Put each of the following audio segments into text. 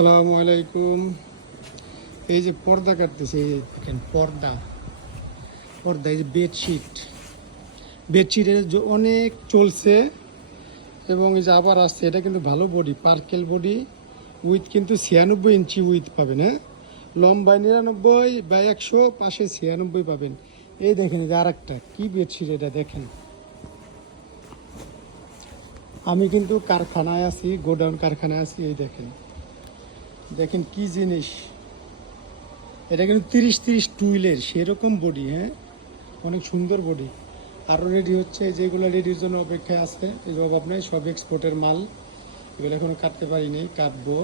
আসসালামু আলাইকুম। এই যে পর্দা কাটতেছে, এই যে দেখেন পর্দা পর্দা এই যে বেডশিটের অনেক চলছে এবং এই যে আবার আসছে। এটা কিন্তু ভালো বডি, পার্কেল বডি উইথ কিন্তু 96 ইঞ্চি উইথ পাবেন। হ্যাঁ, লম্বায় 99/100, পাশে 96 পাবেন। এই দেখেন, এই যে আর একটা কী বেডশিট, এটা দেখেন। আমি কিন্তু কারখানায় আছি, গোডাউন কারখানায় আছি। এই দেখেন দেখেন কি জিনিস, এটা কিন্তু 30-30 টুইলের সেরকম বডি। হ্যাঁ, অনেক সুন্দর বডি। আরও রেডি হচ্ছে, যেগুলো রেডির জন্য অপেক্ষায় আছে। এই যে অভাব নেই, সব এক্সপোর্টের মাল। এগুলো এখনও কাটতে পারিনি, কাটবো।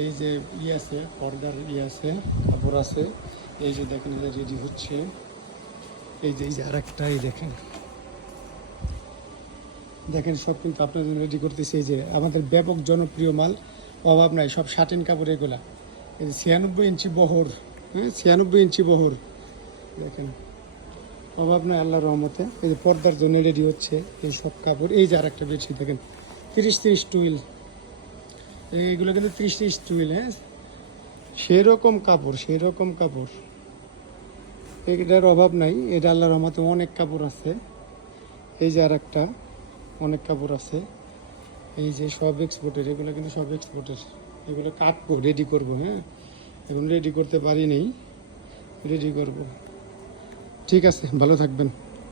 এই যে আছে, পর্দার আছে, কাপড় আছে। এই যে দেখেন, এটা রেডি হচ্ছে। এই যে আর একটা, এই দেখেন দেখেন সব কিন্তু আপনার জন্য রেডি করতেছে। এই যে আমাদের ব্যাপক জনপ্রিয় মাল, অভাব নাই, সব শাটিন কাপড় এগুলা। এই যে 96 ইঞ্চি বহর। হ্যাঁ, 96 ইঞ্চি বহর দেখেন, অভাব নয় আল্লাহর রহমতে। এই যে পর্দার জন্য রেডি হচ্ছে এই সব কাপড়। এই যে আর একটা বেডশিট দেখেন, 30-30 টুইল। এইগুলো কিন্তু 30-30 টুইল। হ্যাঁ, সেরকম কাপড়, সেরকম কাপড়। এটার অভাব নাই, এটা আল্লাহর রহমতে অনেক কাপড় আছে। এই যে আর একটা, অনেক কাপড় আছে। এই যে সব এক্সপোর্টের, এগুলো কিন্তু সব এক্সপোর্টের। এগুলো কাটবো, রেডি করব। হ্যাঁ, এখন রেডি করতে পারি নেই, রেডি করব। ঠিক আছে, ভালো থাকবেন।